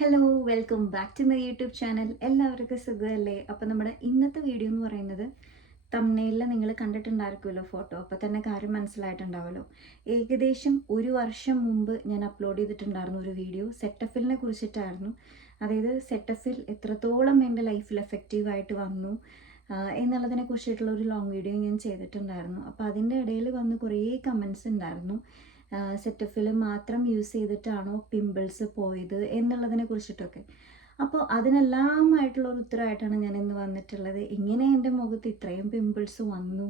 Hello welcome back to my YouTube channel. എല്ലാവർക്കും സുഖമല്ലേ? അപ്പോൾ നമ്മുടെ ഇന്നത്തെ വീഡിയോ എന്ന് പറയുന്നത് തംബ്നെയിലിൽ നിങ്ങൾ കണ്ടിട്ടുണ്ടായിരിക്കുമല്ലോ ഫോട്ടോ. അപ്പോൾ തന്നെ കാര്യം മനസ്സിലായിട്ടുണ്ടാവുമല്ലോ. ഏകദേശം ഒരു വർഷം മുമ്പ് ഞാൻ അപ്ലോഡ് ചെയ്തിട്ടുണ്ടായിരുന്നു ഒരു വീഡിയോ സെറ്റഫിലിനെ കുറിച്ചിട്ടായിരുന്നു. അതായത് സെറ്റഫിൽ എത്രത്തോളം എൻ്റെ ലൈഫിൽ എഫക്റ്റീവായിട്ട് വന്നു എന്നുള്ളതിനെ കുറിച്ചിട്ടുള്ള ഒരു ലോങ് വീഡിയോ ഞാൻ ചെയ്തിട്ടുണ്ടായിരുന്നു. അപ്പോൾ അതിൻ്റെ ഇടയിൽ വന്ന് കുറേ കമൻസ് ഉണ്ടായിരുന്നു. സെറ്റഫിൽ മാത്രം യൂസ് ചെയ്തിട്ടാണോ പിമ്പിൾസ് പോയത് എന്നുള്ളതിനെ കുറിച്ചിട്ടൊക്കെ. അപ്പോൾ അതിനെല്ലാമായിട്ടുള്ള ഒരു ഉത്തരമായിട്ടാണ് ഞാൻ ഇന്ന് വന്നിട്ടുള്ളത്. ഇങ്ങനെ എൻ്റെ മുഖത്ത് ഇത്രയും പിമ്പിൾസ് വന്നു,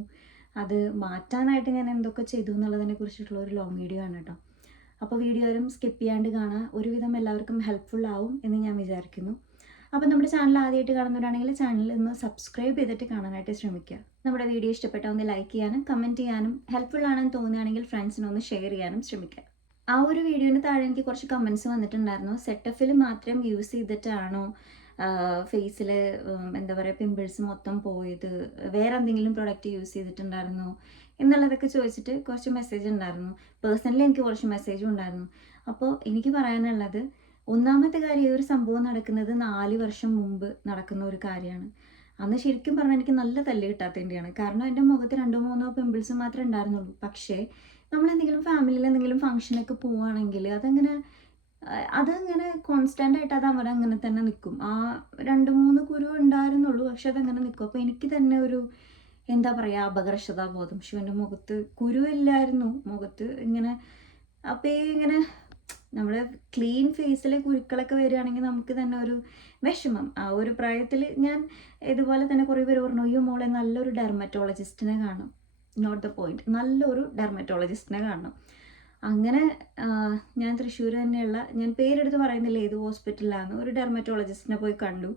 അത് മാറ്റാനായിട്ട് ഞാൻ എന്തൊക്കെ ചെയ്തു എന്നുള്ളതിനെ കുറിച്ചിട്ടുള്ള ഒരു ലോങ് വീഡിയോ ആണ് കേട്ടോ. അപ്പോൾ വീഡിയോ ആരും സ്കിപ്പ് ചെയ്യാണ്ട് കാണാൻ ഒരുവിധം എല്ലാവർക്കും ഹെൽപ്ഫുൾ ആവും എന്ന് ഞാൻ വിചാരിക്കുന്നു. അപ്പോൾ നമ്മുടെ ചാനൽ ആദ്യമായിട്ട് കാണുന്നവരാണെങ്കിൽ ചാനൽ ഒന്ന് സബ്സ്ക്രൈബ് ചെയ്തിട്ട് കാണാനായിട്ട് ശ്രമിക്കുക. നമ്മുടെ വീഡിയോ ഇഷ്ടപ്പെട്ടാൽ ഒന്ന് ലൈക്ക് ചെയ്യാനും കമൻറ്റ് ചെയ്യാനും ഹെൽപ്ഫുൾ ആണെന്ന് തോന്നുകയാണെങ്കിൽ ഫ്രണ്ട്സിനൊന്ന് ഷെയർ ചെയ്യാനും ശ്രമിക്കുക. ആ ഒരു വീഡിയോന് താഴെ എനിക്ക് കുറച്ച് കമൻസ് വന്നിട്ടുണ്ടായിരുന്നു. സെറ്റഫിൽ മാത്രം യൂസ് ചെയ്തിട്ടാണോ ഫേസിൽ എന്താ പറയുക പിമ്പിൾസ് മൊത്തം പോയത്, വേറെ എന്തെങ്കിലും പ്രൊഡക്റ്റ് യൂസ് ചെയ്തിട്ടുണ്ടായിരുന്നോ എന്നുള്ളതൊക്കെ ചോദിച്ചിട്ട് കുറച്ച് മെസ്സേജ് ഉണ്ടായിരുന്നു. പേഴ്സണലി എനിക്ക് കുറച്ച് മെസ്സേജും ഉണ്ടായിരുന്നു. അപ്പോൾ എനിക്ക് പറയാനുള്ളത്, ഒന്നാമത്തെ കാര്യം, ഈ ഒരു സംഭവം നടക്കുന്നത് 4 വർഷം മുമ്പ് നടക്കുന്ന ഒരു കാര്യമാണ്. അന്ന് ശരിക്കും പറഞ്ഞാൽ എനിക്ക് നല്ല തല്ല് കിട്ടാത്തതിൻ്റെയാണ്. കാരണം എൻ്റെ മുഖത്ത് 2-3 പിമ്പിൾസ് മാത്രമേ ഉണ്ടായിരുന്നുള്ളൂ. പക്ഷേ നമ്മളെന്തെങ്കിലും ഫാമിലിയിൽ എന്തെങ്കിലും ഫംഗ്ഷനൊക്കെ പോവുകയാണെങ്കിൽ അതങ്ങനെ കോൺസ്റ്റൻ്റ് ആയിട്ട് അത് അവിടെ അങ്ങനെ തന്നെ നിൽക്കും. ആ 2-3 കുരു ഉണ്ടായിരുന്നുള്ളൂ, പക്ഷെ അതങ്ങനെ നിൽക്കും. അപ്പോൾ എനിക്ക് തന്നെ ഒരു എന്താ പറയുക അപകർഷതാബോധം. ശിവൻ്റെ മുഖത്ത് കുരുവില്ലായിരുന്നു, മുഖത്ത് ഇങ്ങനെ. അപ്പോൾ ഇങ്ങനെ നമ്മൾ ക്ലീൻ ഫേസിൽ കുരുക്കളൊക്കെ വരികയാണെങ്കിൽ നമുക്ക് തന്നെ ഒരു വിഷമം. ആ ഒരു പ്രായത്തിൽ ഞാൻ ഇതുപോലെ തന്നെ കുറേ പേര് പറഞ്ഞു, അയ്യോ മോളെ നല്ലൊരു ഡെർമറ്റോളജിസ്റ്റിനെ കാണും. നോട്ട് ദ പോയിന്റ്, നല്ലൊരു ഡെർമറ്റോളജിസ്റ്റിനെ കാണണം. അങ്ങനെ ഞാൻ തൃശ്ശൂർ തന്നെയുള്ള, ഞാൻ പേരെടുത്ത് പറയുന്നില്ല ഏത് ഹോസ്പിറ്റലിലാണ്, ഒരു ഡെർമറ്റോളജിസ്റ്റിനെ പോയി കണ്ടു.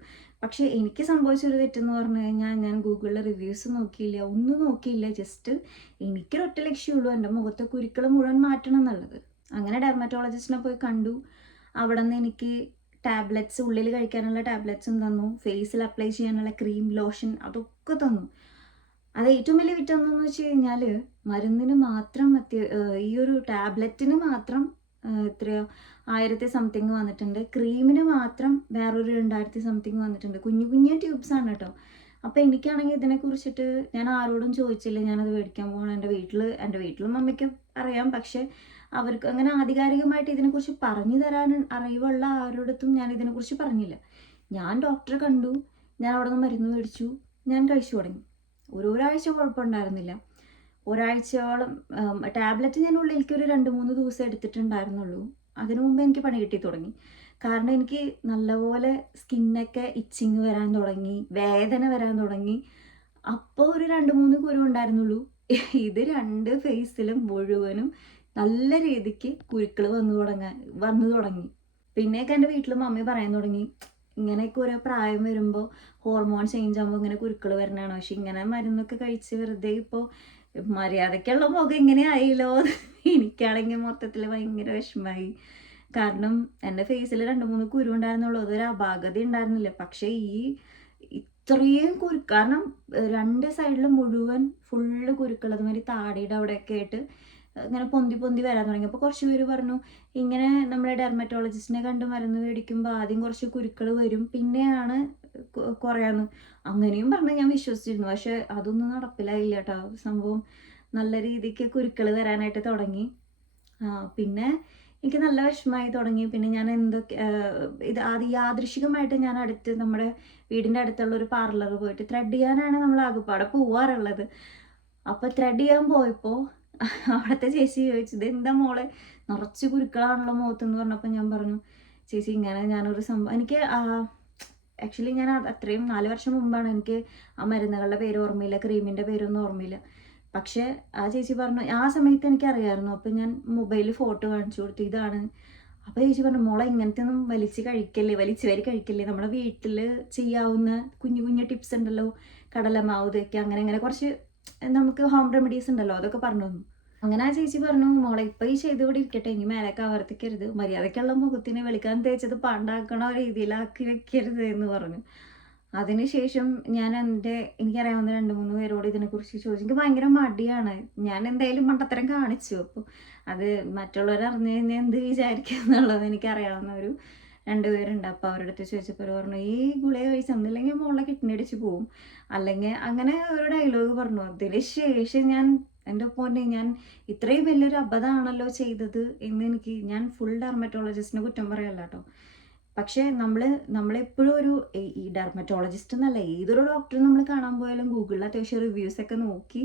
പക്ഷേ എനിക്ക് സംഭവിച്ചൊരു തെറ്റെന്ന് പറഞ്ഞു കഴിഞ്ഞാൽ, ഞാൻ ഗൂഗിളിൽ റിവ്യൂസ് നോക്കിയില്ല, ഒന്നും നോക്കിയില്ല. ജസ്റ്റ് എനിക്കൊരൊറ്റ ലക്ഷ്യമുള്ളൂ, എൻ്റെ മുഖത്തെ കുരുക്കൾ മുഴുവൻ മാറ്റണം എന്നുള്ളത്. അങ്ങനെ ഡെർമറ്റോളജിസ്റ്റിനെ പോയി കണ്ടു. അവിടെ നിന്ന് എനിക്ക് ടാബ്ലറ്റ്സ്, ഉള്ളിൽ കഴിക്കാനുള്ള ടാബ്ലറ്റ്സും തന്നു, ഫേസിൽ അപ്ലൈ ചെയ്യാനുള്ള ക്രീം, ലോഷൻ അതൊക്കെ തന്നു. അത് ഏറ്റവും വലിയ വിറ്റെന്നു വെച്ച് കഴിഞ്ഞാൽ, മരുന്നിന് മാത്രം ഈ ഒരു ടാബ്ലറ്റിന് മാത്രം എത്രയോ 1000 സംതിങ് വന്നിട്ടുണ്ട്. ക്രീമിന് മാത്രം വേറൊരു 2000 സംതിങ് വന്നിട്ടുണ്ട്. കുഞ്ഞു കുഞ്ഞു ട്യൂബ്സാണ് കേട്ടോ. അപ്പോൾ എനിക്കാണെങ്കിൽ ഇതിനെക്കുറിച്ചിട്ട് ഞാൻ ആരോടും ചോദിച്ചില്ല. ഞാനത് മേടിക്കാൻ പോകണം. എൻ്റെ വീട്ടിലും അമ്മയ്ക്കും അറിയാം. പക്ഷേ അവർക്ക് അങ്ങനെ ആധികാരികമായിട്ട് ഇതിനെക്കുറിച്ച് പറഞ്ഞു തരാൻ അറിവുള്ള ആരോടത്തും ഞാൻ ഇതിനെക്കുറിച്ച് പറഞ്ഞില്ല. ഞാൻ ഡോക്ടറെ കണ്ടു, ഞാൻ അവിടെ നിന്ന് മരുന്ന് മേടിച്ചു, ഞാൻ കഴിച്ചു തുടങ്ങി. ഒരാഴ്ച കുഴപ്പമുണ്ടായിരുന്നില്ല. ഒരാഴ്ചയോളം ടാബ്ലറ്റ് ഞാൻ ഉള്ളിലേക്ക് ഒരു 2-3 ദിവസം എടുത്തിട്ടുണ്ടായിരുന്നുള്ളൂ. അതിനു മുമ്പ് എനിക്ക് പണി കിട്ടി തുടങ്ങി. കാരണം എനിക്ക് നല്ലപോലെ സ്കിന്നൊക്കെ ഇച്ചിങ് വരാൻ തുടങ്ങി, വേദന വരാൻ തുടങ്ങി. അപ്പോൾ ഒരു 2-3 കുരു ഉണ്ടായിരുന്നുള്ളൂ. ഇത് 2 ഫേസിലും മുഴുവനും നല്ല രീതിക്ക് കുരുക്കൾ വന്നു തുടങ്ങി. പിന്നെയൊക്കെ എൻ്റെ വീട്ടിൽ മമ്മി പറയാൻ തുടങ്ങി, ഇങ്ങനെയൊക്കെ ഓരോ പ്രായം വരുമ്പോൾ ഹോർമോൺ ചേഞ്ച് ആകുമ്പോൾ ഇങ്ങനെ കുരുക്കൾ വരണതാണ്. പക്ഷെ ഇങ്ങനെ മരുന്നൊക്കെ കഴിച്ച് വെറുതെ ഇപ്പോൾ മര്യാദയ്ക്കുള്ള മുഖം ഇങ്ങനെ ആയില്ലോ. എനിക്കാണെങ്കിൽ മൊത്തത്തിൽ ഭയങ്കര വിഷമമായി. കാരണം എൻ്റെ ഫേസിൽ 2-3 കുരു ഉണ്ടായിരുന്നുള്ളൂ, അതൊരു അപാകത ഉണ്ടായിരുന്നില്ല. പക്ഷേ ഇത്രയും കാരണം 2 സൈഡിലും മുഴുവൻ ഫുള്ള് കുരുക്കൾ, അതുമാതിരി താടിയുടെ അവിടെയൊക്കെ ആയിട്ട് ഇങ്ങനെ പൊന്തി പൊന്തി വരാൻ തുടങ്ങി. അപ്പോൾ കുറച്ച് പേര് പറഞ്ഞു, ഇങ്ങനെ നമ്മുടെ ഡെർമറ്റോളജിസ്റ്റിനെ കണ്ട് മരുന്ന് മേടിക്കുമ്പോൾ ആദ്യം കുറച്ച് കുരുക്കൾ വരും, പിന്നെയാണ് കുറയാന്ന്. അങ്ങനെയും പറഞ്ഞ് ഞാൻ വിശ്വസിച്ചിരുന്നു. പക്ഷെ അതൊന്നും നടപ്പിലായില്ല കേട്ടോ. സംഭവം നല്ല രീതിക്ക് കുരുക്കൾ വരാനായിട്ട് തുടങ്ങി. പിന്നെ എനിക്ക് നല്ല വിഷമമായി തുടങ്ങി. പിന്നെ ഞാൻ ഇത് യാദൃശികമായിട്ട് ഞാൻ നമ്മുടെ വീടിൻ്റെ അടുത്തുള്ള ഒരു പാർലർ പോയിട്ട് ത്രെഡ് ചെയ്യാനാണ് നമ്മൾ ആകെപ്പാടെ പോവാറുള്ളത്. അപ്പോൾ ത്രെഡ് ചെയ്യാൻ പോയപ്പോൾ അവിടുത്തെ ചേച്ചി ചോദിച്ചത്, എന്താ മോളെ നിറച്ച് കുരുക്കളാണല്ലോ മുഖത്തെന്ന് പറഞ്ഞപ്പോൾ ഞാൻ പറഞ്ഞു, ചേച്ചി ഇങ്ങനെ ഞാനൊരു സംഭവം, എനിക്ക് ആക്ച്വലി ഞാൻ അത്രയും 4 വർഷം മുമ്പാണ്, എനിക്ക് ആ മരുന്നുകളുടെ പേര് ഓർമ്മയില്ല, ക്രീമിൻ്റെ പേരൊന്നും ഓർമ്മയില്ല. പക്ഷേ ആ ചേച്ചി പറഞ്ഞു, ആ സമയത്ത് എനിക്കറിയാമായിരുന്നു. അപ്പോൾ ഞാൻ മൊബൈലിൽ ഫോട്ടോ കാണിച്ചു കൊടുത്തു, ഇതാണ്. അപ്പോൾ ചേച്ചി പറഞ്ഞു, മോളെ ഇങ്ങനത്തെ ഒന്നും വലിച്ചു വാരി കഴിക്കല്ലേ, നമ്മുടെ വീട്ടിൽ ചെയ്യാവുന്ന കുഞ്ഞു കുഞ്ഞു ടിപ്സ് ഉണ്ടല്ലോ, കടലമാവ് തേക്കുക, അങ്ങനെ കുറച്ച് നമുക്ക് ഹോം റെമഡീസ് ഉണ്ടല്ലോ, അതൊക്കെ പറഞ്ഞു തന്നു. അങ്ങനെ ആ ചേച്ചി പറഞ്ഞു, മോളെ ഇപ്പം ഈ ചെയ്തുകൂടി ഇരിക്കട്ടെ, ഇനി മേലേക്ക് ആവർത്തിക്കരുത്, മര്യാദയ്ക്കുള്ള മുഖത്തിന് വെളുക്കാൻ തേച്ചത് പാണ്ടാക്കണ രീതിയിലാക്കി വെക്കരുത് എന്ന് പറഞ്ഞു. അതിനുശേഷം ഞാൻ എനിക്കറിയാവുന്ന 2-3 പേരോട് ഇതിനെക്കുറിച്ച് ചോദിച്ചു. എനിക്ക് ഭയങ്കര മടിയാണ്, ഞാൻ എന്തായാലും മണ്ടത്തരം കാണിച്ചു. അപ്പോൾ അത് മറ്റുള്ളവർ അറിഞ്ഞു കഴിഞ്ഞാൽ എന്ത് വിചാരിക്കും എന്നുള്ളത് എനിക്കറിയാവുന്ന ഒരു രണ്ടുപേരുണ്ട്. അപ്പോൾ അവരുടെ അടുത്ത് ചോദിച്ചപ്പോൾ അവർ പറഞ്ഞു, ഈ ഗുളിക കഴിച്ച് ഒന്നില്ലെങ്കിൽ മോളെ കിഡ്നി അടിച്ച് പോവും, അല്ലെങ്കിൽ അങ്ങനെ ഒരു ഡയലോഗ് പറഞ്ഞു. അതിന് ശേഷം എൻ്റെ പൊന്നെ, ഞാൻ ഇത്രയും വലിയൊരു അബദ്ധമാണല്ലോ ചെയ്തത് എന്ന് ഞാൻ ഫുൾ ഡെർമറ്റോളജിസ്റ്റിനെ കുറ്റം പറയല്ല കേട്ടോ. പക്ഷേ നമ്മളെപ്പോഴും ഈ ഡെർമറ്റോളജിസ്റ്റ് എന്നല്ല, ഏതൊരു ഡോക്ടറെ നമ്മൾ കാണാൻ പോയാലും ഗൂഗിളിൽ അത്യാവശ്യം റിവ്യൂസൊക്കെ നോക്കി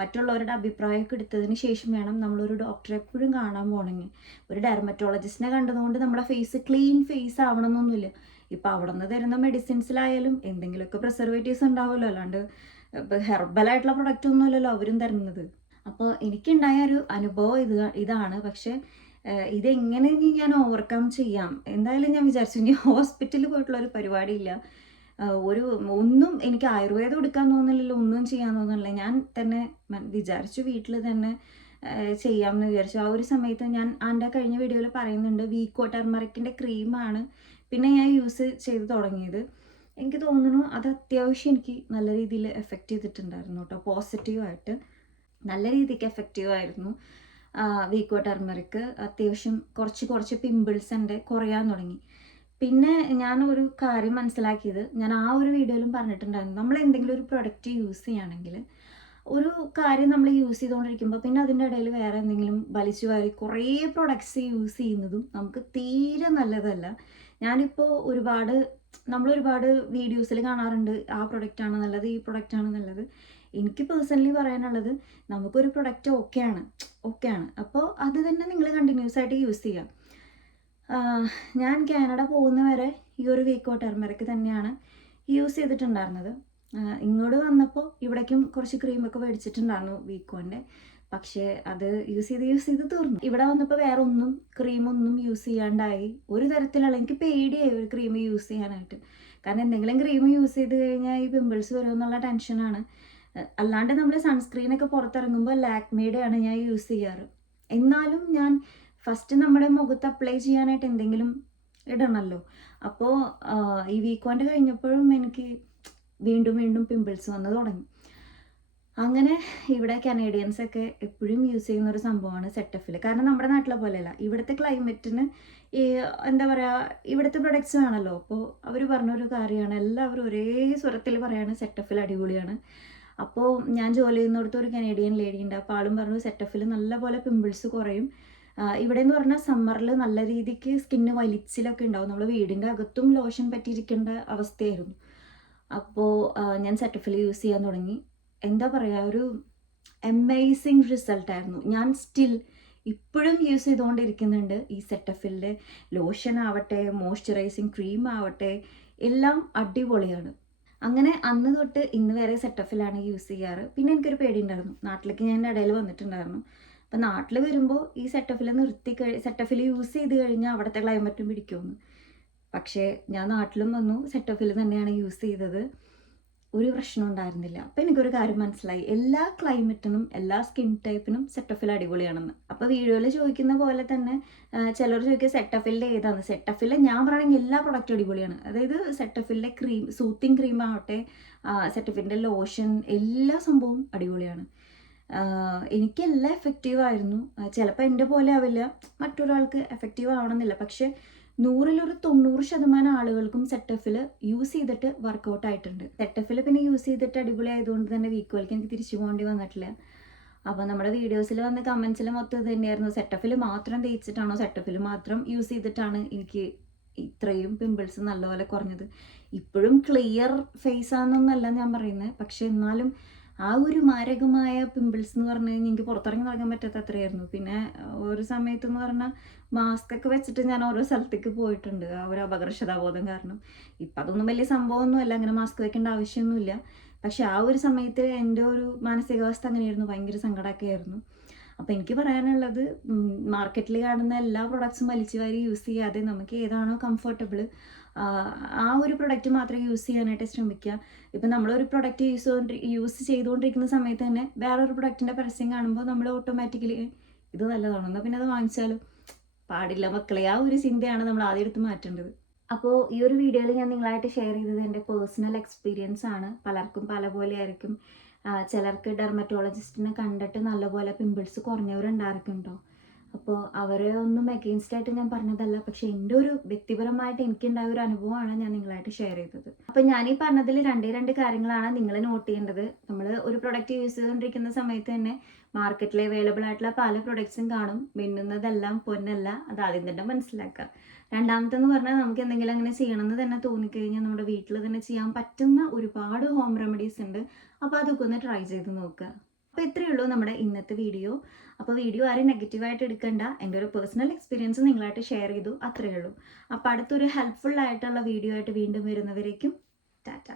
മറ്റുള്ളവരുടെ അഭിപ്രായമൊക്കെ എടുത്തതിന് ശേഷം വേണം നമ്മളൊരു ഡോക്ടറെ എപ്പോഴും കാണാൻ പോകണമെങ്കിൽ. ഒരു ഡെർമറ്റോളജിസ്റ്റിനെ കണ്ടതുകൊണ്ട് നമ്മുടെ ഫേസ് ക്ലീൻ ഫേസ് ആവണമെന്നൊന്നുമില്ല. ഇപ്പം അവിടെ നിന്ന് തരുന്ന മെഡിസിൻസിലായാലും എന്തെങ്കിലുമൊക്കെ പ്രിസർവേറ്റീവ്സ് ഉണ്ടാവുമല്ലോ, അല്ലാണ്ട് ഹെർബലായിട്ടുള്ള പ്രൊഡക്റ്റ് ഒന്നുമില്ലല്ലോ അവരും തരുന്നത്. അപ്പോൾ എനിക്കുണ്ടായ ഒരു അനുഭവം ഇതാണ്. പക്ഷേ ഇതെങ്ങനെ ഇനി ഞാൻ ഓവർകം ചെയ്യാം? എന്തായാലും ഞാൻ വിചാരിച്ചു ഇനി ഹോസ്പിറ്റലിൽ പോയിട്ടുള്ള ഒരു പരിപാടിയില്ല. ഒന്നും എനിക്ക് ആയുർവേദം എടുക്കാൻ തോന്നുന്നില്ലല്ലോ, ഒന്നും ചെയ്യാൻ തോന്നുന്നില്ല. ഞാൻ തന്നെ വിചാരിച്ചു വീട്ടിൽ തന്നെ ചെയ്യാമെന്ന് വിചാരിച്ചു. ആ ഒരു സമയത്ത് ഞാൻ എൻ്റെ കഴിഞ്ഞ വീഡിയോയിൽ പറയുന്നുണ്ട്, വീക്കോ ടെർമറിക്കിൻ്റെ ക്രീമാണ് പിന്നെ ഞാൻ യൂസ് ചെയ്ത് തുടങ്ങിയത്. എനിക്ക് തോന്നുന്നു അത് അത്യാവശ്യം എനിക്ക് നല്ല രീതിയിൽ എഫക്റ്റ് ചെയ്തിട്ടുണ്ടായിരുന്നു കേട്ടോ. പോസിറ്റീവായിട്ട് നല്ല രീതിക്ക് എഫക്റ്റീവായിരുന്നു വീക്കോ ടെർമറിക്ക്. അത്യാവശ്യം കുറച്ച് പിമ്പിൾസ് എൻ്റെ കുറയാൻ തുടങ്ങി. പിന്നെ ഞാൻ ഒരു കാര്യം മനസ്സിലാക്കിയത്, ഞാൻ ആ ഒരു വീഡിയോയിലും പറഞ്ഞിട്ടുണ്ടായിരുന്നു, നമ്മൾ എന്തെങ്കിലും ഒരു പ്രൊഡക്റ്റ് യൂസ് ചെയ്യുകയാണെങ്കിൽ ഒരു കാര്യം നമ്മൾ യൂസ് ചെയ്തുകൊണ്ടിരിക്കുമ്പോൾ പിന്നെ അതിൻ്റെ ഇടയിൽ വേറെ എന്തെങ്കിലും വലിച്ചു വാരി കുറേ പ്രൊഡക്ട്സ് യൂസ് ചെയ്യുന്നതും നമുക്ക് തീരെ നല്ലതല്ല. ഞാനിപ്പോൾ നമ്മളൊരുപാട് വീഡിയോസിൽ കാണാറുണ്ട്, ആ പ്രൊഡക്റ്റാണ് നല്ലത്, ഈ പ്രൊഡക്റ്റാണ് നല്ലത്. എനിക്ക് പേഴ്സണലി പറയാനുള്ളത്, നമുക്കൊരു പ്രൊഡക്റ്റ് ഓക്കെയാണ് അപ്പോൾ അത് തന്നെ നിങ്ങൾ കണ്ടിന്യൂസ് ആയിട്ട് യൂസ് ചെയ്യാം. ഞാൻ കാനഡ പോകുന്ന വരെ ഈ ഒരു വീക്കോ ടെർമറിക് തന്നെയാണ് യൂസ് ചെയ്തിട്ടുണ്ടായിരുന്നത്. ഇങ്ങോട്ട് വന്നപ്പോൾ ഇവിടേക്കും കുറച്ച് ക്രീമൊക്കെ മേടിച്ചിട്ടുണ്ടായിരുന്നു വീക്കോൻ്റെ. പക്ഷേ അത് യൂസ് ചെയ്ത് തീർന്നു. ഇവിടെ വന്നപ്പോൾ വേറെ ക്രീമൊന്നും യൂസ് ചെയ്യാണ്ടായി. ഒരു തരത്തിലുള്ള എനിക്ക് പേടിയായി ഒരു ക്രീം യൂസ് ചെയ്യാനായിട്ട്. കാരണം എന്തെങ്കിലും ക്രീം യൂസ് ചെയ്ത് കഴിഞ്ഞാൽ ഈ പിമ്പിൾസ് വരുമെന്നുള്ള ടെൻഷനാണ്. അല്ലാണ്ട് നമ്മൾ സൺസ്ക്രീനൊക്കെ പുറത്തിറങ്ങുമ്പോൾ ലാക്മേയുടെയാണ് ഞാൻ യൂസ് ചെയ്യാറ്. എന്നാലും ഞാൻ ഫസ്റ്റ് നമ്മുടെ മുഖത്ത് അപ്ലൈ ചെയ്യാനായിട്ട് എന്തെങ്കിലും ഇടണമല്ലോ. അപ്പോൾ ഈ വീക്കോൻ്റെ കഴിഞ്ഞപ്പോഴും എനിക്ക് വീണ്ടും പിമ്പിൾസ് വന്ന് തുടങ്ങി. അങ്ങനെ ഇവിടെ കനേഡിയൻസൊക്കെ എപ്പോഴും യൂസ് ചെയ്യുന്ന ഒരു സംഭവമാണ് സെറ്റഫിൽ. കാരണം നമ്മുടെ നാട്ടിലെ പോലെയല്ല, ഇവിടുത്തെ ക്ലൈമറ്റിന് എന്താ പറയുക, ഇവിടുത്തെ പ്രൊഡക്ട്സ് ആണല്ലോ. അപ്പോൾ അവർ പറഞ്ഞൊരു കാര്യമാണ്, എല്ലാവരും ഒരേ സ്വരത്തിൽ പറയാണ് സെറ്റഫിൽ അടിപൊളിയാണ്. അപ്പോൾ ഞാൻ ജോലി ചെയ്യുന്നിടത്ത് ഒരു കനേഡിയൻ ലേഡി ഉണ്ട്. അപ്പോൾ ആളും പറഞ്ഞു സെറ്റഫിൽ നല്ല പോലെ പിമ്പിൾസ് കുറയും. ഇവിടെ എന്ന് പറഞ്ഞാൽ സമ്മറിൽ നല്ല രീതിക്ക് സ്കിന്ന് വലിച്ചിലൊക്കെ ഉണ്ടാവും. നമ്മൾ വീടിൻ്റെ അകത്തും ലോഷൻ പറ്റിയിരിക്കേണ്ട അവസ്ഥയായിരുന്നു. അപ്പോൾ ഞാൻ സെറ്റഫിൽ യൂസ് ചെയ്യാൻ തുടങ്ങി. എന്താ പറയുക, ഒരു അമേസിങ് റിസൾട്ടായിരുന്നു. ഞാൻ ഇപ്പോഴും യൂസ് ചെയ്തുകൊണ്ടിരിക്കുന്നുണ്ട് ഈ സെറ്റഫിലിൻ്റെ ലോഷൻ ആവട്ടെ, മോയ്സ്ചറൈസിങ് ക്രീം ആവട്ടെ, എല്ലാം അടിപൊളിയാണ്. അങ്ങനെ അന്ന് തൊട്ട് ഇന്ന് വരെ സെറ്റഫിലാണ് യൂസ് ചെയ്യാറ്. പിന്നെ എനിക്കൊരു പേടിയുണ്ടായിരുന്നു, നാട്ടിലേക്ക് ഞാൻ ഇടയിൽ വന്നിട്ടുണ്ടായിരുന്നു. അപ്പം നാട്ടിൽ വരുമ്പോൾ ഈ സെറ്റഫിൽ യൂസ് ചെയ്ത് കഴിഞ്ഞാൽ അവിടുത്തെ ക്ലൈമറ്റും പിടിക്കുമെന്ന്. പക്ഷേ ഞാൻ നാട്ടിലും വന്നു, സെറ്റഫിൽ തന്നെയാണ് യൂസ് ചെയ്തത്. ഒരു പ്രശ്നം ഉണ്ടായിരുന്നില്ല. അപ്പം എനിക്കൊരു കാര്യം മനസ്സിലായി, എല്ലാ ക്ലൈമറ്റിനും എല്ലാ സ്കിൻ ടൈപ്പിനും സെറ്റഫിൽ അടിപൊളിയാണെന്ന്. അപ്പോൾ വീഡിയോയിൽ ചോദിക്കുന്ന പോലെ തന്നെ ചിലർ ചോദിക്കുക സെറ്റഫിലിൻ്റെ ഏതാണ്. സെറ്റഫിൽ ഞാൻ പറയുകയാണെങ്കിൽ എല്ലാ പ്രൊഡക്റ്റും അടിപൊളിയാണ്. അതായത് സെറ്റഫിലിൻ്റെ ക്രീം, സൂത്തിങ് ക്രീം ആവട്ടെ, സെറ്റഫിലിൻ്റെ ലോഷൻ, എല്ലാ സംഭവവും അടിപൊളിയാണ്. എനിക്കെല്ലാം എഫക്റ്റീവായിരുന്നു. ചിലപ്പോൾ എൻ്റെ പോലെ ആവില്ല, മറ്റൊരാൾക്ക് എഫക്റ്റീവ് ആവണമെന്നില്ല. പക്ഷേ 100-ൽ 90% ആളുകൾക്കും സെറ്റഫിൽ യൂസ് ചെയ്തിട്ട് വർക്കൗട്ട് ആയിട്ടുണ്ട്. സെറ്റഫിൽ പിന്നെ യൂസ് ചെയ്തിട്ട് അടിപൊളി ആയതുകൊണ്ട് തന്നെ വീക്കോയിലേക്ക് എനിക്ക് തിരിച്ചു പോകേണ്ടി വന്നിട്ടില്ല. അപ്പോൾ നമ്മുടെ വീഡിയോസിൽ വന്ന കമൻസിൽ മൊത്തം ഇത് തന്നെയായിരുന്നു, സെറ്റഫിൽ മാത്രം തേച്ചിട്ടാണോ, സെറ്റഫിൽ മാത്രം യൂസ് ചെയ്തിട്ടാണ് എനിക്ക് ഇത്രയും പിമ്പിൾസ് നല്ലപോലെ കുറഞ്ഞത്. ഇപ്പോഴും ക്ലിയർ ഫേസ് ആണെന്നല്ല ഞാൻ പറയുന്നത്, പക്ഷെ എന്നാലും ആ ഒരു മാരകമായ പിമ്പിൾസ് എന്ന് പറഞ്ഞു കഴിഞ്ഞാൽ എനിക്ക് പുറത്തിറങ്ങി നടക്കാൻ പറ്റാത്ത അത്രയായിരുന്നു. പിന്നെ ഒരു സമയത്തെന്ന് പറഞ്ഞാൽ മാസ്ക് ഒക്കെ വെച്ചിട്ട് ഞാൻ ഓരോ സ്ഥലത്തേക്ക് പോയിട്ടുണ്ട്, ആ ഒരു അപകർഷതാബോധം കാരണം. ഇപ്പം അതൊന്നും വലിയ സംഭവമൊന്നുമല്ല, അങ്ങനെ മാസ്ക് വെക്കേണ്ട ആവശ്യമൊന്നുമില്ല. പക്ഷെ ആ ഒരു സമയത്ത് എൻ്റെ ഒരു മാനസികാവസ്ഥ അങ്ങനെയായിരുന്നു, ഭയങ്കര സങ്കടമൊക്കെ ആയിരുന്നു. അപ്പോൾ എനിക്ക് പറയാനുള്ളത്, മാർക്കറ്റിൽ കാണുന്ന എല്ലാ പ്രൊഡക്ട്സും വലിച്ചു വാരി യൂസ് ചെയ്യാതെ നമുക്ക് ഏതാണോ കംഫർട്ടബിൾ ആ ഒരു പ്രൊഡക്റ്റ് മാത്രം യൂസ് ചെയ്യാനായിട്ട് ശ്രമിക്കുക. ഇപ്പം നമ്മളൊരു പ്രൊഡക്റ്റ് യൂസ് ചെയ്തുകൊണ്ടിരിക്കുന്ന സമയത്ത് തന്നെ വേറൊരു പ്രൊഡക്റ്റിൻ്റെ പരസ്യം കാണുമ്പോൾ നമ്മൾ ഓട്ടോമാറ്റിക്കലി ഇത് നല്ലതാണോ, എന്നാൽ പിന്നെ അത് വാങ്ങിച്ചാലും പാടില്ല മക്കളെ, ആ ഒരു ചിന്തയാണ് നമ്മൾ ആദ്യം എടുത്ത് മാറ്റേണ്ടത്. അപ്പോൾ ഈ ഒരു വീഡിയോയിൽ ഞാൻ നിങ്ങളായിട്ട് ഷെയർ ചെയ്തത് എൻ്റെ പേഴ്സണൽ എക്സ്പീരിയൻസ് ആണ്. പലർക്കും പല പോലെ ആയിരിക്കും. ചിലർക്ക് ഡെർമറ്റോളജിസ്റ്റിനെ കണ്ടിട്ട് നല്ലപോലെ പിമ്പിൾസ് കുറഞ്ഞവരുണ്ടായിരിക്കും കേട്ടോ. അപ്പോൾ അവരെ ഒന്നും അഗെയിൻസ്റ്റ് ആയിട്ട് ഞാൻ പറഞ്ഞതല്ല. പക്ഷെ എൻ്റെ ഒരു വ്യക്തിപരമായിട്ട് എനിക്കുണ്ടായ ഒരു അനുഭവമാണ് ഞാൻ നിങ്ങളായിട്ട് ഷെയർ ചെയ്തത്. അപ്പോൾ ഞാൻ ഈ പറഞ്ഞതിൽ രണ്ട് കാര്യങ്ങളാണ് നിങ്ങൾ നോട്ട് ചെയ്യേണ്ടത്. നമ്മൾ ഒരു പ്രൊഡക്റ്റ് യൂസ് ചെയ്തുകൊണ്ടിരിക്കുന്ന സമയത്ത് തന്നെ മാർക്കറ്റിൽ അവൈലബിൾ ആയിട്ടുള്ള പല പ്രൊഡക്ട്സും കാണും. മിന്നുന്നതെല്ലാം പൊന്നല്ല, അത് ആദ്യം തന്നെ മനസ്സിലാക്കുക. രണ്ടാമത്തെന്ന് പറഞ്ഞാൽ നമുക്ക് എന്തെങ്കിലും അങ്ങനെ ചെയ്യണമെന്ന് തന്നെ തോന്നിക്കഴിഞ്ഞാൽ നമ്മുടെ വീട്ടിൽ തന്നെ ചെയ്യാൻ പറ്റുന്ന ഒരുപാട് ഹോം റെമഡീസ് ഉണ്ട്. അപ്പോൾ അതൊക്കെ ഒന്ന് ട്രൈ ചെയ്ത് നോക്കുക. അപ്പോൾ ഇത്രയേ ഉള്ളൂ നമ്മുടെ ഇന്നത്തെ വീഡിയോ. അപ്പോൾ വീഡിയോ ആരും നെഗറ്റീവായിട്ട് എടുക്കണ്ട. എൻ്റെ ഒരു പേഴ്സണൽ എക്സ്പീരിയൻസ് നിങ്ങളായിട്ട് ഷെയർ ചെയ്തു, അത്രയേ ഉള്ളൂ. അപ്പോൾ അടുത്തൊരു ഹെൽപ്ഫുൾ ആയിട്ടുള്ള വീഡിയോ ആയിട്ട് വീണ്ടും വരുന്നവരേക്കും ടാറ്റ.